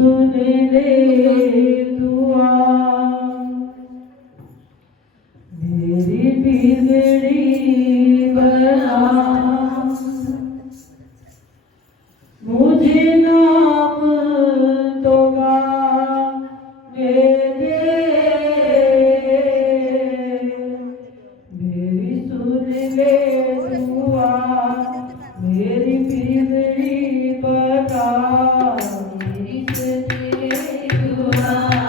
सुन ले दुआ, मेरी बिगड़ी बना, मुझे नाम तो गाने दे, मेरी सुन ले दुआ, मेरी बिगड़ी बना, मेरी सुन ले दुआ।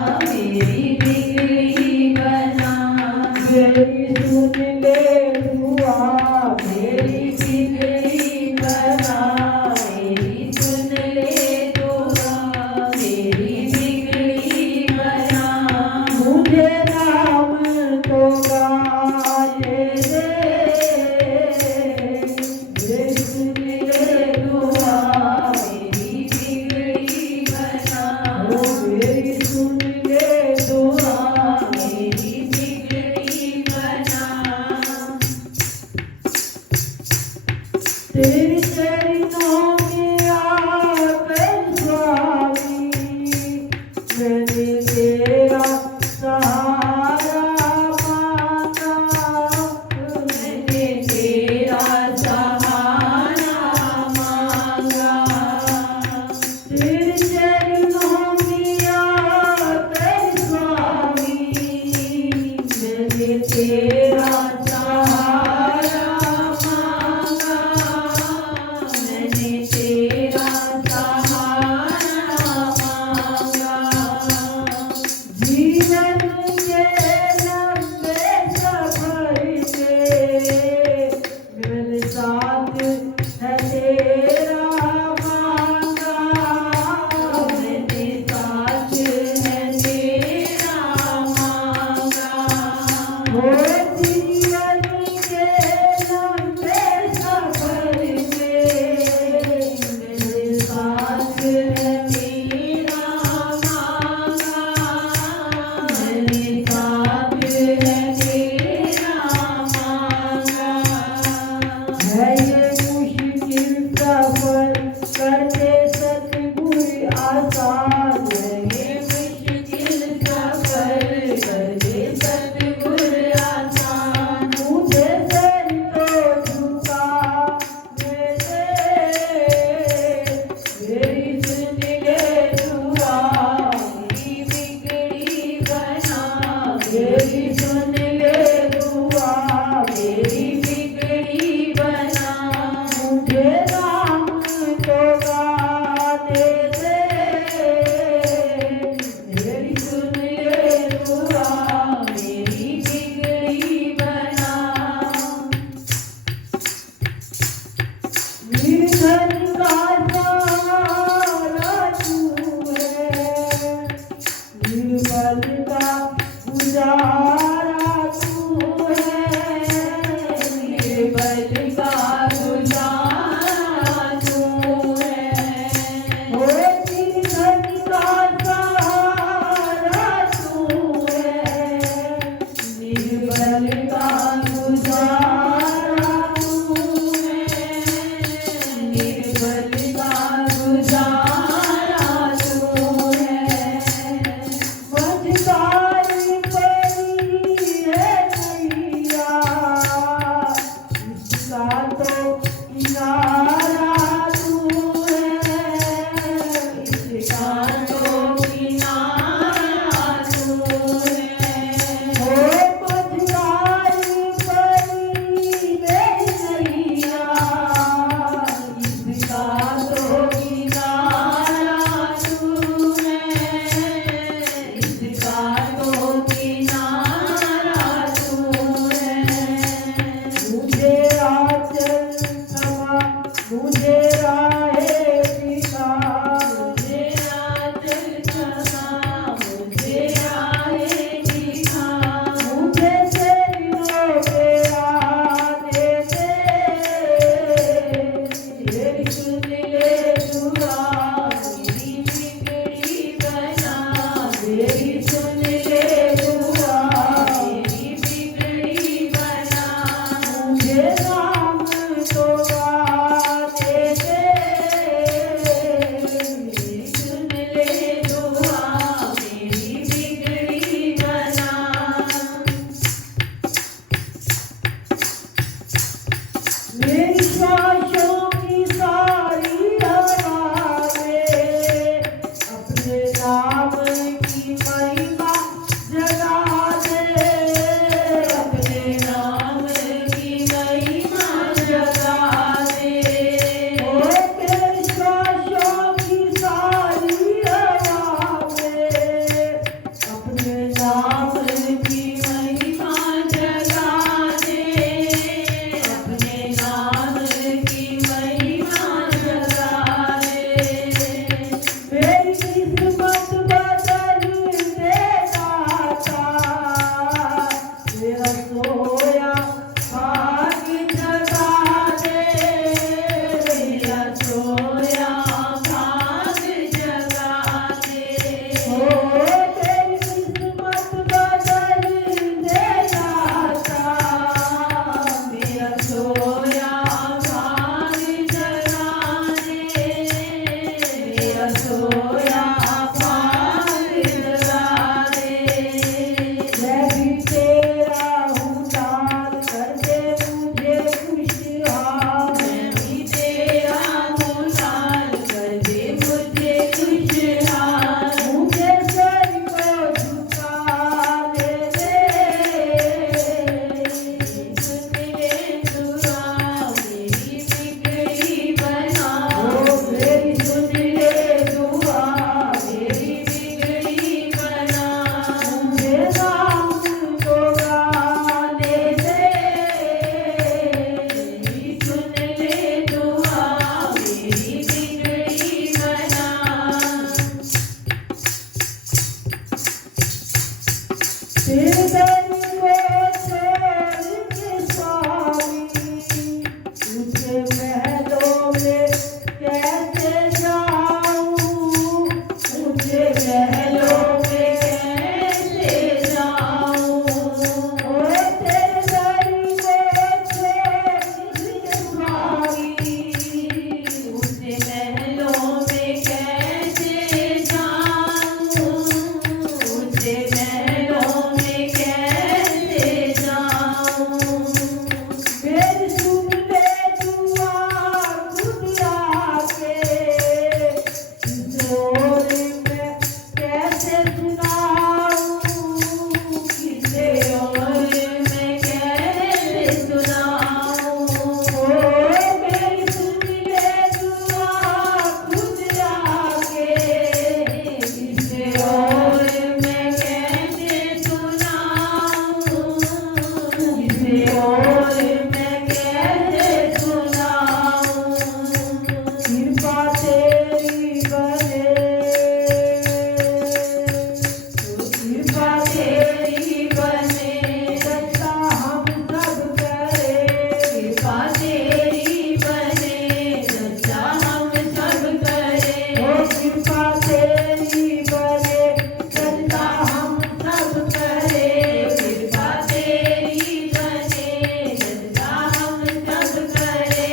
तेरी बने सजदा हम सब करे, कृपा तेरी बने सजदा हम सब करे।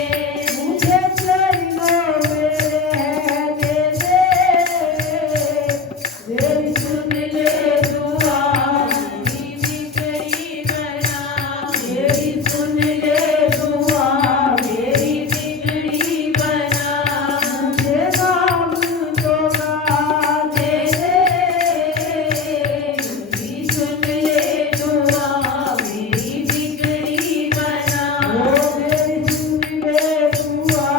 मुझे चरणों मेरे है दे दे, मेरी सुन ले दुआ, मेरी बिगड़ी बना, मेरी सुन ले दुआ, मेरी बिगड़ी बना। मुझे नाम तो गा दे दे, मेरी सुन ले दुआ, मेरी बिगड़ी बना। ओ मेरी सुन ले दुआ,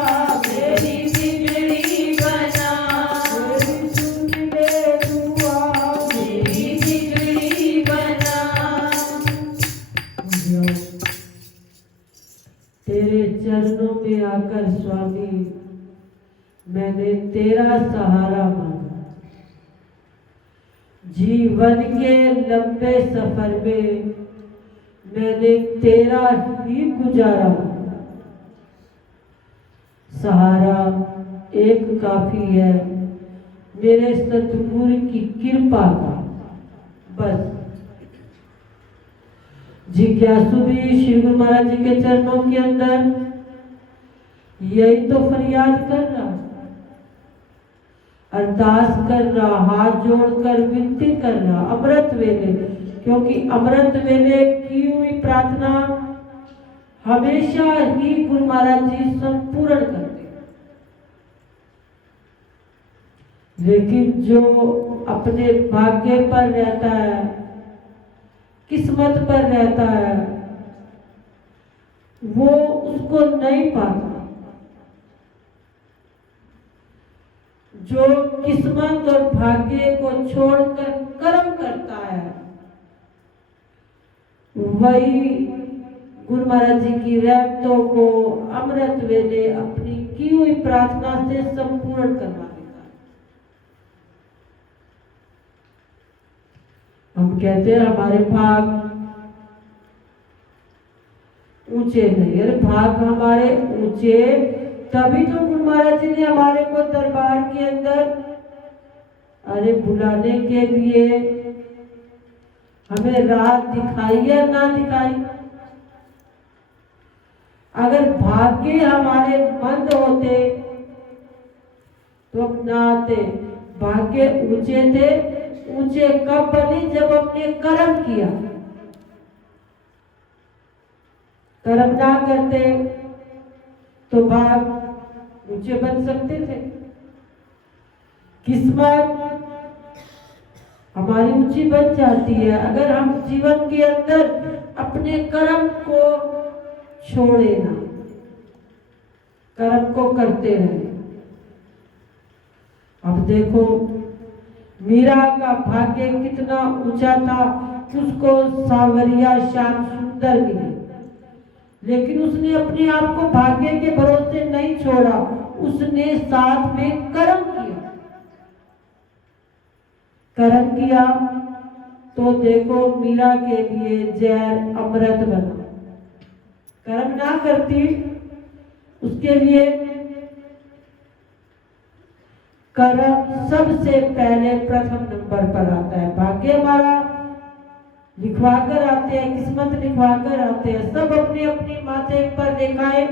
मेरी बिगड़ी बना, मेरी सुन ले दुआ, मेरी बिगड़ी बना। तेरे चरणों में आकर स्वामी मैंने तेरा सहारा मांगा। जीवन के लंबे सफर में मैंने तेरा ही गुजारा मांगा। सहारा एक काफी है, मेरे सतगुरु की कृपा का बस। जिज्ञासु भी श्री गुरु महाराज जी के चरणों के अंदर यही तो फरियाद कर रहा, अरदास कर रहा, हाथ जोड़कर विनती कर रहा अमृत वेले, क्योंकि अमृत वेले की हुई प्रार्थना हमेशा ही गुरु महाराज जी संपूर्ण करते। लेकिन जो अपने भाग्य पर रहता है, किस्मत पर रहता है, वो उसको नहीं पाता। जो किस्मत और भाग्य को छोड़कर कर्म करता है, वही गुरु महाराज जी की रहमतों को अमृत वेले अपनी की हुई प्रार्थना से संपूर्ण करवा देता है। हम कहते हैं हमारे भाग ऊंचे नहीं, अरे भाग हमारे ऊंचे तभी तो गुरु महाराज जी ने हमारे को दरबार के अंदर अरे बुलाने के लिए हमें राह दिखाई या ना दिखाई। अगर भाग्य हमारे मंद होते तो हम ना आते। भाग्य ऊंचे थे, ऊंचे कब बने जब अपने कर्म किया। कर्म ना करते तो भाग ऊंचे बन सकते थे। किस्मत हमारी ऊंची बन जाती है अगर हम जीवन के अंदर अपने कर्म को छोड़े ना, कर्म को करते रहे। अब देखो मीरा का भाग्य कितना ऊंचा था, उसको सावरिया श्याम सुंदर मिले, लेकिन उसने अपने आप को भाग्य के भरोसे नहीं छोड़ा, उसने साथ में कर्म किया। कर्म किया तो देखो मीरा के लिए जहर अमृत बना। कर्म ना करती उसके लिए कर्म सबसे पहले प्रथम नंबर पर आता है। भाग्य हमारा लिखवा कर आते हैं, किस्मत लिखवा कर आते हैं, सब अपने अपने माथे पर लिखाए,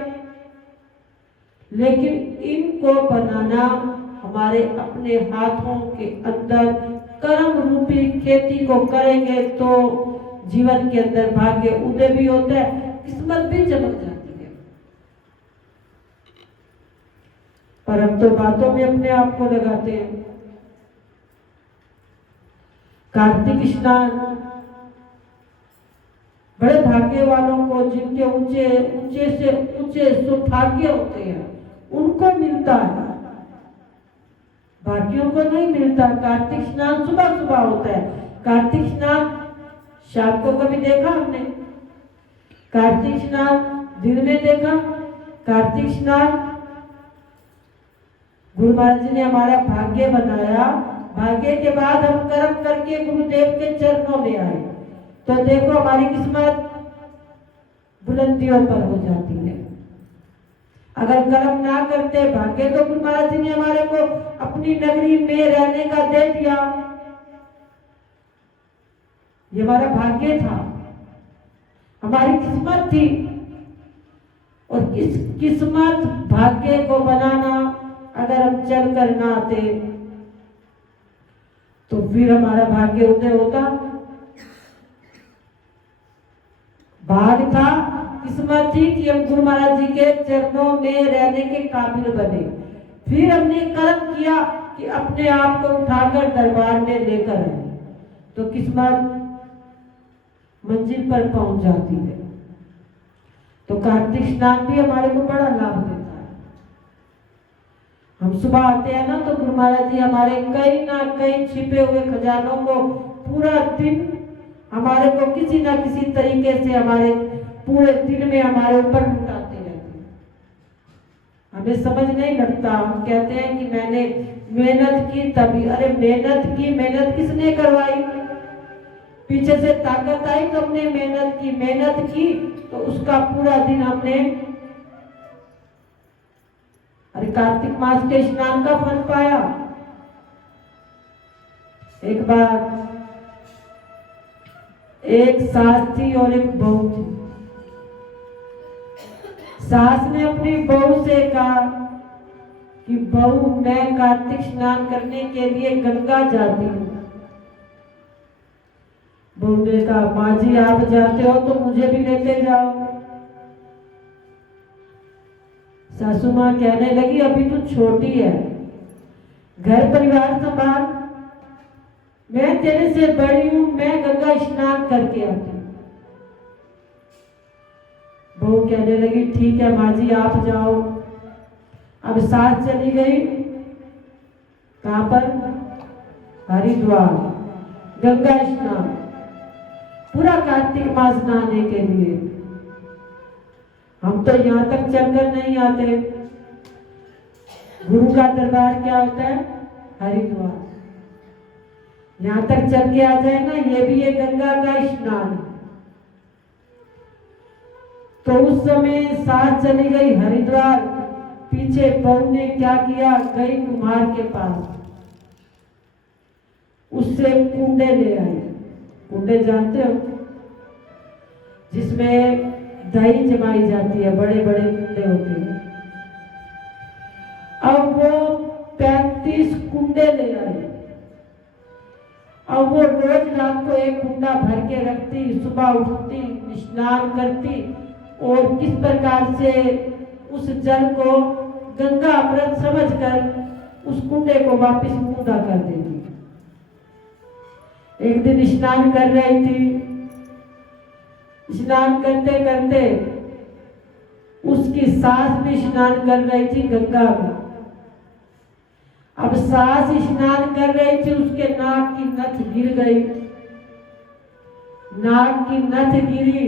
लेकिन इनको बनाना हमारे अपने हाथों के अंदर कर्म रूपी खेती को करेंगे तो जीवन के अंदर भाग्य उदय भी होता है, किस्मत भी चमक जाती है। पर हम तो बातों में अपने आप को लगाते हैं। कार्तिक स्नान बड़े भाग्य वालों को, जिनके ऊंचे ऊंचे से ऊंचे सौभाग्य होते हैं, उनको मिलता है, बाकियों को नहीं मिलता। कार्तिक स्नान सुबह सुबह होता है, कार्तिक स्नान शाम को कभी देखा हमने? कार्तिक स्नान दिन में देखा? कार्तिक स्नान गुरु महाराज जी ने हमारा भाग्य बनाया। भाग्य के बाद हम कर्म करके गुरुदेव के चरणों में आए तो देखो हमारी किस्मत बुलंदियों पर हो जाती है। अगर कर्म ना करते, भाग्य तो गुरु महाराज जी ने हमारे को अपनी नगरी में रहने का दे दिया, ये हमारा भाग्य था, हमारी किस्मत थी। और इस किस्मत भाग्य को बनाना अगर हम चल कर ना आते तो फिर हमारा भाग्य उदय होता। भाग था, किस्मत थी कि हम गुरु महाराज जी के चरणों में रहने के काबिल बने। फिर हमने कर्म किया कि अपने आप को उठाकर दरबार में लेकर आए, तो किस्मत मंजिल पर पहुंच जाती है। तो कार्तिक स्नान भी हमारे को बड़ा लाभ देता है। हम सुबह आते हैं ना, तो गुरु महाराज जी हमारे कई ना कई छिपे हुए खजानों को पूरा दिन हमारे को किसी ना किसी तरीके से हमारे पूरे दिन में हमारे ऊपर लुटाते रहते हैं। हमें समझ नहीं लगता, हम कहते हैं कि मैंने मेहनत की तभी। अरे मेहनत किसने करवाई? पीछे से ताकत आई तो हमने मेहनत की तो उसका पूरा दिन हमने, अरे कार्तिक मास के स्नान का फल पाया। एक बार एक सास थी और एक बहू थी। सास ने अपनी बहू से कहा कि बहू, मैं कार्तिक स्नान करने के लिए गंगा जाती हूँ। बहू ने कहा, माँ जी आप जाते हो तो मुझे भी लेते जाओ। सासू माँ कहने लगी, अभी तू छोटी है, घर परिवार संभाल, मैं तेरे से बड़ी हूं, मैं गंगा स्नान करके आती हूँ। बहू कहने लगी, ठीक है माँ जी आप जाओ। अब सास चली गई, कहां पर? हरिद्वार, गंगा स्नान, पूरा कार्तिक मास नहाने के लिए। हम तो यहां तक चलकर नहीं आते। गुरु का दरबार क्या होता है? हरिद्वार। यहां तक चल के आ जाए ना, ये भी एक गंगा का स्नान। तो उस समय सास चली गई हरिद्वार, पीछे बहू ने क्या किया, गई कुम्हार के पास, उससे कुंडे ले आई। कुंडे जानते हो, जिसमें दही जमाई जाती है, बड़े बड़े कुंडे होते हैं। अब वो 35 कुंडे ले आई। अब वो रोज रात को एक कुंडा भर के रखती, सुबह उठती, स्नान करती और किस प्रकार से उस जल को गंगा अमृत समझकर उस कुंडे को वापस पूरा कर देती। एक दिन स्नान कर रही थी, स्नान करते करते उसकी सास भी स्नान कर रही थी गंगा में। अब सास स्नान कर रही थी, उसके नाक की नथ गिर गई, नाक की नथ गिरी।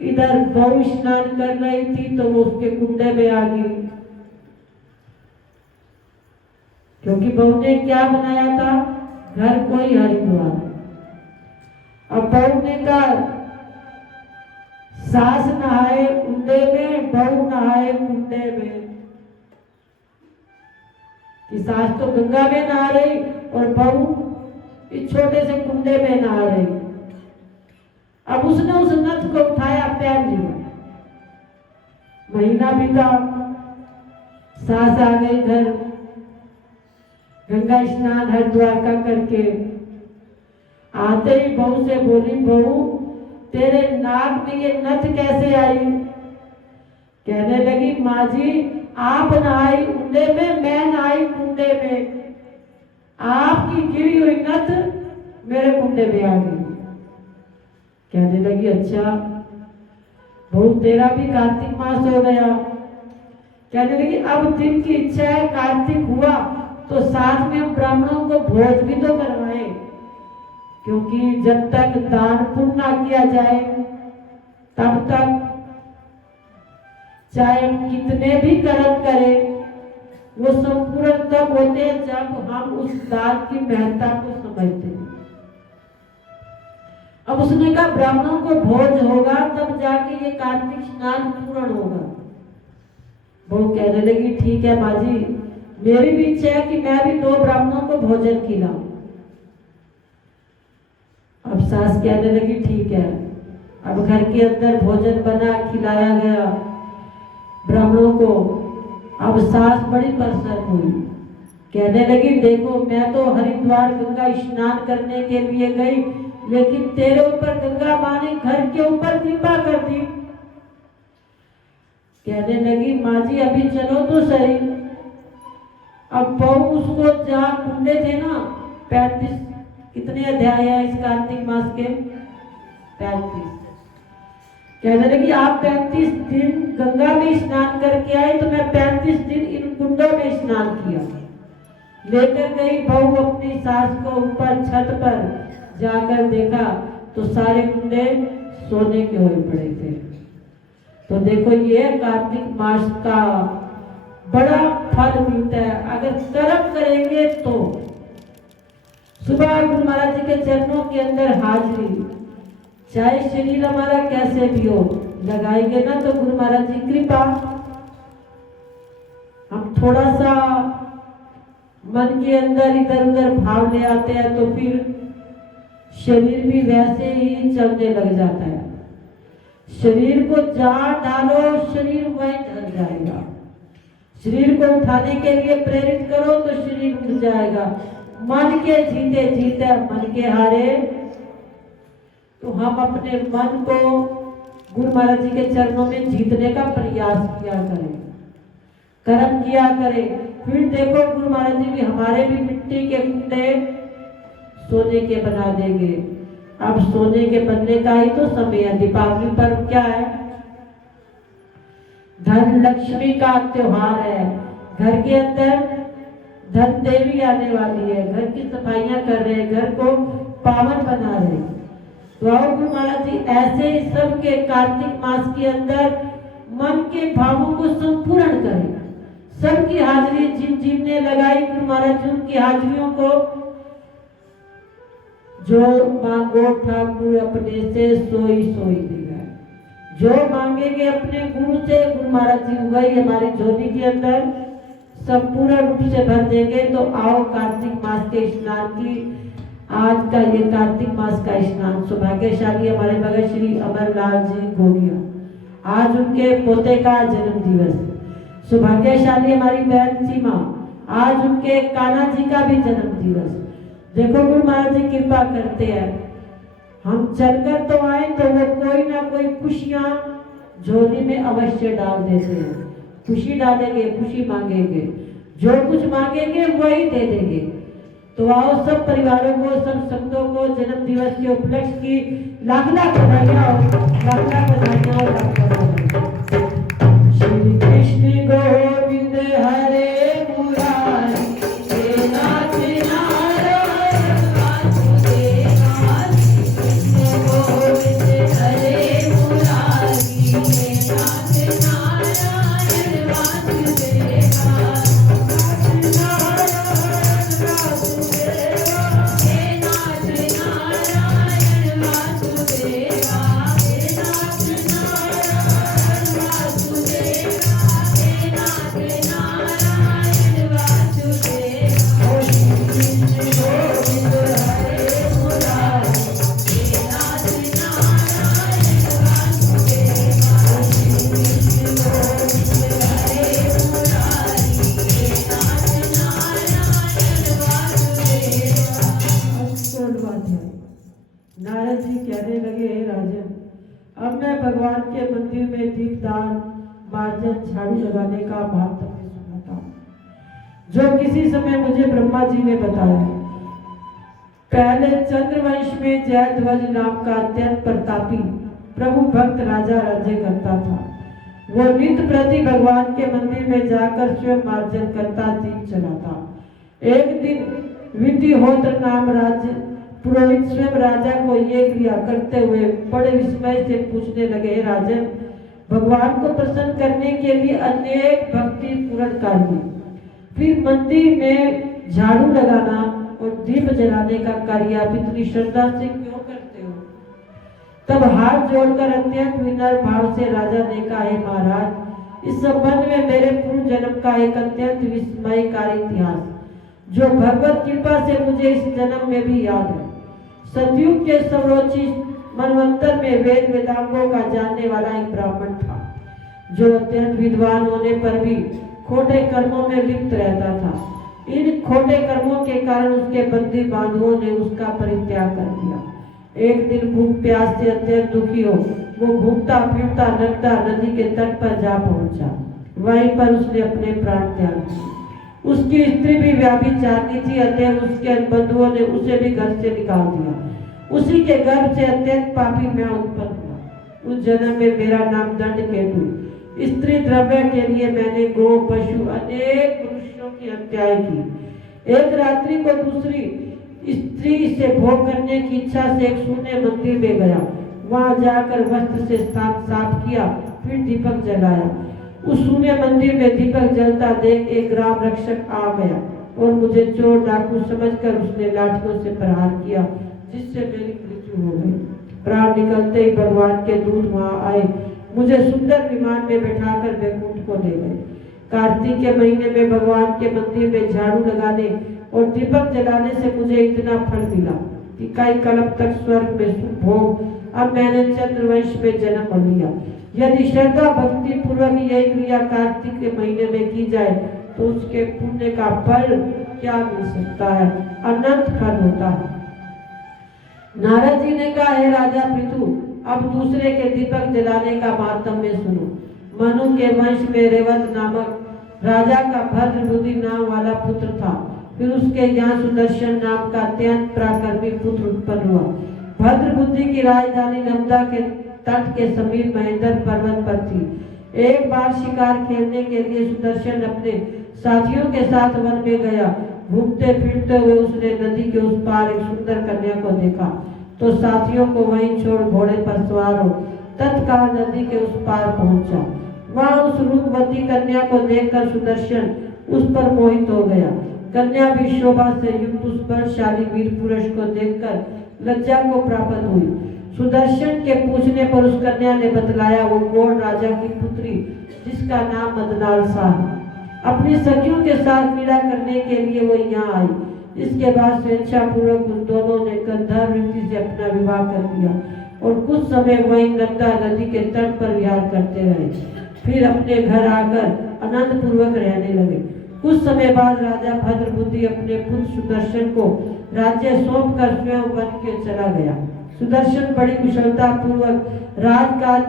इधर बहू स्नान कर रही थी तो वो उसके कुंडे में आ गई, क्योंकि बहू ने क्या बनाया था, घर कोई हरिद्वार। अब बहू ने कहा, सास नहाए कुंडे में, बहू नहाए कुंडे में। कि सास तो गंगा में नहा रही और बहू इस छोटे से कुंडे में नहा रही। अब उसने उस नथ को उठाया, पहन लिया। महीना बीता, सास आ गई घर, गंगा स्नान हरिद्वार का करके। आते ही बहू से बोली, बहू तेरे नाक में ये नथ कैसे आई? कहने लगी, माँ जी आप नहाई कुंडे में, मैं नहाई कुंडे में, आपकी गिरी हुई नथ मेरे कुंडे में आ गई। कहने लगी, अच्छा बहू तेरा भी कार्तिक मास हो गया। कहने लगी, अब दिन की इच्छा है, कार्तिक हुआ तो साथ में हम ब्राह्मणों को भोज भी तो करवाएं, क्योंकि जब तक दान पुण्य ना किया जाए तब तक चाहे हम कितने भी कर्म करें, वो संपूर्ण तब होते हैं जब हम उस दान की महत्ता को समझते हैं। अब उसने कहा ब्राह्मणों को भोज होगा तब जाके ये कार्तिक स्नान पूर्ण होगा। वो कहने लगी ठीक है माँ जी, मेरी भी इच्छा है कि मैं भी 2 ब्राह्मणों को भोजन खिलाऊं। अब सास कहने लगी ठीक है। अब घर के अंदर भोजन बना, खिलाया गया ब्राह्मणों को। अब सास बड़ी प्रसन्न हुई, कहने लगी देखो मैं तो हरिद्वार गंगा स्नान करने के लिए गई, लेकिन तेरे ऊपर गंगा माँ ने घर के ऊपर कृपा कर दी। कहने लगी माँ जी अभी चलो तो सही। अब बहू उसको जहाँ कुंडे थे ना 35, कितने अध्याय है इस कार्तिक मास के? 35। कहने लगी आप 35 दिन गंगा में स्नान करके आए, तो मैं 35 दिन इन कुंडों में स्नान किया। लेकर गई बहू अपनी सास को ऊपर छत पर, जाकर देखा तो सारे कुंडे सोने के हुए पड़े थे। तो देखो ये कार्तिक मास का बड़ा फल मिलता है अगर कर्म करेंगे तो। सुबह गुरु महाराज जी के चरणों के अंदर हाजिरी, चाहे शरीर हमारा कैसे भी हो, लगाएंगे ना तो गुरु महाराज जी कृपा। हम थोड़ा सा मन के अंदर इधर उधर भाव ले आते हैं तो फिर शरीर भी वैसे ही चलने लग जाता है। शरीर को जहाँ डालो शरीर वहीं ढल जाएगा। शरीर को उठाने के लिए प्रेरित करो तो शरीर उठ जाएगा। मन के जीते जीते मन के हारे। तो हम अपने मन को गुरु महाराज जी के चरणों में जीतने का प्रयास किया करें, कर्म किया करें। फिर देखो गुरु महाराज जी भी हमारे भी मिट्टी के कुंडे सोने के बना देंगे। अब सोने के बनने का ही तो समय है। दीपावली पर्व क्या है? धन लक्ष्मी का त्योहार है। घर के अंदर धन देवी आने वाली है, घर की सफाइयां कर रहे हैं, घर को पावन बना रहे हैं। तो आओ गुरु महाराज जी ऐसे ही सबके कार्तिक मास के अंदर मन के भावों को संपूर्ण करें। सबकी हाजिरी जिन जिन ने लगाई गुरु महाराज जी उनकी हाजिरियों को जो मांगो ठाकुर अपने से सोई सोई देगा। जो मांगेंगे अपने गुरु से गुरु महाराज जी वही हमारी झोली के अंदर संपूर्ण रूप से भर देंगे। तो आओ कार्तिक मास के स्नान की, आज का ये कार्तिक मास का स्नान सौभाग्यशाली हमारे भगत श्री अमरलाल जी गोगिया, आज उनके पोते का जन्म दिवस। सौभाग्यशाली हमारी बहन सीमा, आज उनके कान्हा जी का भी जन्म दिवस। देखो गुरु महाराज जी कृपा करते हैं। हम चलकर तो आए तो वो कोई ना कोई खुशियां झोली में अवश्य डाल देते हैं। खुशी डालेंगे, खुशी मांगेंगे, जो कुछ मांगेंगे वही दे देंगे। तो आओ सब परिवारों को, सब संतों को जन्म दिवस के उपलक्ष्य की लाख लाख बधाइयां, लाख लाख बधाइयां और लाख बधाइयां। श्री कृष्ण गोविंद हरे मुरारी, हे नाथ नारायण वासुदेवा। कृष्ण गोविंद हरे मुरारी, हे नाथ नारायण वासुदेवा। नारद जी कहने लगे हे राजन, अब मैं भगवान के मंदिर में दीपदान मार्जन झाड़ू लगाने का बात तुम्हें सुनाता हूँ, जो किसी समय मुझे ब्रह्मा जी ने बताया। पहले चंद्रवंश में जयध्वज नाम का अत्यंत प्रतापी प्रभु भक्त राजा राज्य करता था। वो नित्य प्रति भगवान के मंदिर में जाकर स्वयं मार्जन करता, दीप जलाता। एक दिन विधिहोत्र नाम राज्य पुरोहित स्वयं राजा को ये क्रिया करते हुए बड़े विस्मय से पूछने लगे, राजन, भगवान को प्रसन्न करने के लिए अनेक भक्ति पूर्ण कार्य, फिर मंदिर में झाड़ू लगाना और दीप जलाने का कार्य आप इतनी श्रद्धा से क्यों करते हो? तब हाथ जोड़कर अत्यंत विनम्र भाव से राजा ने कहा, हे महाराज, इस संबंध में मेरे पूर्व जन्म का एक अत्यंत विस्मयकारी इतिहास, जो भगवत कृपा से मुझे इस जन्म में भी याद है। सतयुग के सर्वोच्च मनवंतर में वेद वेदांगों का जानने वाला एक ब्राह्मण था, जो अत्यंत विद्वान होने पर भी खोटे कर्मों में लिप्त रहता था। इन खोटे कर्मों के कारण उसके बंदी बांधुओं ने उसका परित्याग कर दिया। एक दिन भूख प्यास से अत्यंत दुखी हो वो घूमता फिरता नर्मदा नदी के तट पर जा पहुंचा। वहीं पर उसने अपने प्राण त्याग दिए। उसकी स्त्री भी व्याभिचारिणी थी, अतः उसके बंधुओं ने उसे भी घर से निकाल दिया। उसी के गर्भ से अत्यंत पापी मैं उत्पन्न हुआ। उस जन्म में मेरा नाम दंड केतु। स्त्री द्रव्य के लिए मैंने गो पशु अनेक मनुष्यों की हत्याएं की। एक रात्रि को दूसरी स्त्री से भोग करने की इच्छा से एक शून्य मंदिर में गया। वहां जाकर वस्त्र से स्थान साफ किया, फिर दीपक जलाया। उस शून्य मंदिर में दीपक जलता देख एक ग्राम रक्षक आ गया और मुझे चोर डाकू समझकर उसने लाठियों से प्रहार किया, जिससे मेरी मृत्यु हो गई। प्राण निकलते ही भगवान के दूत वहां आए, मुझे सुंदर विमान में बैठाकर वैकुंठ को ले गए। कार्तिक के महीने में भगवान के मंदिर में झाड़ू लगाने और दीपक जलाने से मुझे इतना फल मिला कि कई कल्प तक स्वर्ग में सुख भोग। अब मैंने चंद्रवंश में जन्म लिया। यदि श्रद्धा भक्ति पूर्वक यही क्रिया कार्तिक के महीने में की जाए तो उसके पुण्य का फल क्या मिल सकता है? अनंत फल होता है। नारद जी ने कहा, हे राजा पृथु, अब दूसरे के दीपक जलाने का महात्म्य सुनो। मनु के वंश में रेवत नामक राजा का भद्र बुद्धि नाम वाला पुत्र था। फिर उसके यहाँ सुदर्शन नाम का अत्यंत पराक्रमी पुत्र उत्पन्न हुआ। भद्र बुद्धि की राजधानी नर्मदा के तट के समीप महेंद्र पर्वत पर थी। एक बार शिकार खेलने के लिए सुदर्शन अपने साथियों के साथ वन में गया। घूमते फिरते हुए उसने नदी के उस पार एक सुंदर कन्या को देखा, तो साथियों को वहीं छोड़ घोड़े पर सवार हो तत्काल नदी के उस पार पहुंचा। वहां उस रूपवती कन्या को देखकर सुदर्शन उस पर मोहित हो गया। कन्या भी शोभा से युक्त उस बलशाली वीर पुरुष को देखकर लज्जा को प्राप्त हुई। सुदर्शन के पूछने पर उस कन्या ने बतलाया वो गौड़ राजा की पुत्री, जिसका नाम मदनालसा है। अपनी सखियों के साथ क्रीड़ा करने के लिए वो यहाँ आई। इसके बाद स्वेच्छा पूर्वक उन दोनों ने गंधर्व रीति से अपना विवाह कर दिया और कुछ समय वहीं नर्मदा नदी के तट पर विहार करते रहे। फिर अपने घर आकर आनंद पूर्वक रहने लगे। कुछ समय बाद राजा भद्र बुद्धि अपने पुत्र सुदर्शन को राज्य सौंप कर स्वयं वन के चला गया। सुदर्शन बड़ी कुशलता पूर्वक राजकाज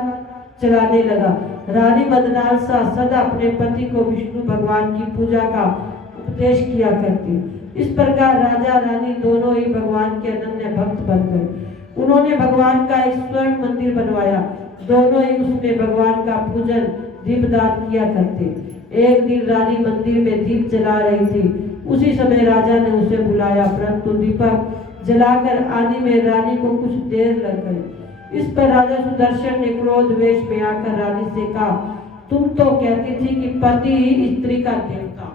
चलाने लगा। रानी मदनालसा सदा अपने पति को विष्णु भगवान की पूजा का उपदेश किया करती। इस प्रकार राजा रानी दोनों ही भगवान के अनन्य भक्त बन गए। उन्होंने भगवान का एक स्वर्ण मंदिर बनवाया। दोनों ही उसमें भगवान का पूजन दीपदान किया करते। एक दिन रानी मंदिर में दीप जला रही थी। उसी समय राजा ने उसे बुलाया, परंतु दीपक जलाकर आने में रानी को कुछ देर लग गई। इस पर राजा सुदर्शन ने क्रोध वेश में आकर रानी से कहा, तुम तो कहती थी कि पति ही स्त्री का देवता,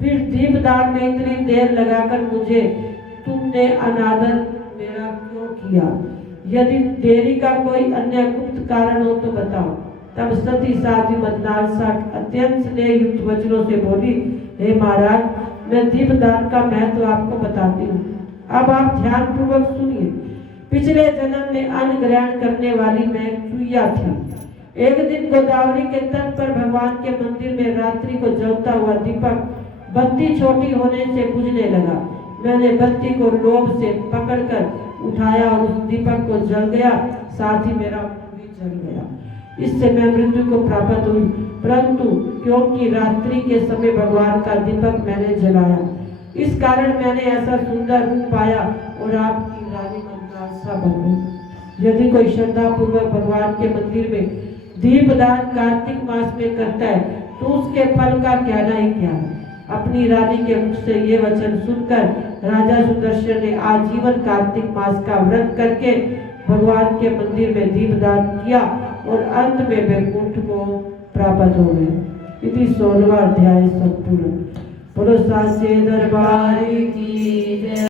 फिर दीपदान में इतनी देर लगाकर मुझे तुमने अनादर मेरा क्यों किया? यदि देरी का कोई अन्य गुप्त कारण हो तो बताओ। तब सती साध्वी मदनालसा अत्यंत स्नेह युक्त वचनों से बोली, हे महाराज, मैं दीपदान का महत्व आपको बताती हूँ। अब आप ध्यान पूर्वक सुनिए। पिछले जन्म में अन्न ग्रहण करने वाली मैं चुईया थी। एक दिन गोदावरी के तट पर भगवान के मंदिर में रात्रि को जलता हुआ दीपक बत्ती छोटी होने से बुझने लगा। मैंने बत्ती को लोभ से पकड़कर उठाया और उस दीपक को जल गया, साथ ही मेरा मुंह भी जल गया। इससे मैं मृत्यु को प्राप्त हुई, परंतु क्योंकि रात्रि के समय भगवान का दीपक मैंने जलाया, इस कारण मैंने ऐसा सुंदर रूप पाया और आपकी रानी मदनालसा बन गई। यदि कोई श्रद्धा पूर्वक भगवान के मंदिर में दीपदान कार्तिक मास में करता है तो उसके फल का कहना ही क्या है। अपनी रानी के मुख से ये वचन सुनकर राजा सुदर्शन ने आजीवन कार्तिक मास का व्रत करके भगवान के मंदिर में दीपदान किया और अंत में वैकुंठ को प्राप्त हो गए। इति 16वां अध्याय संपूर्ण। बोलो साचे दरबार की जय।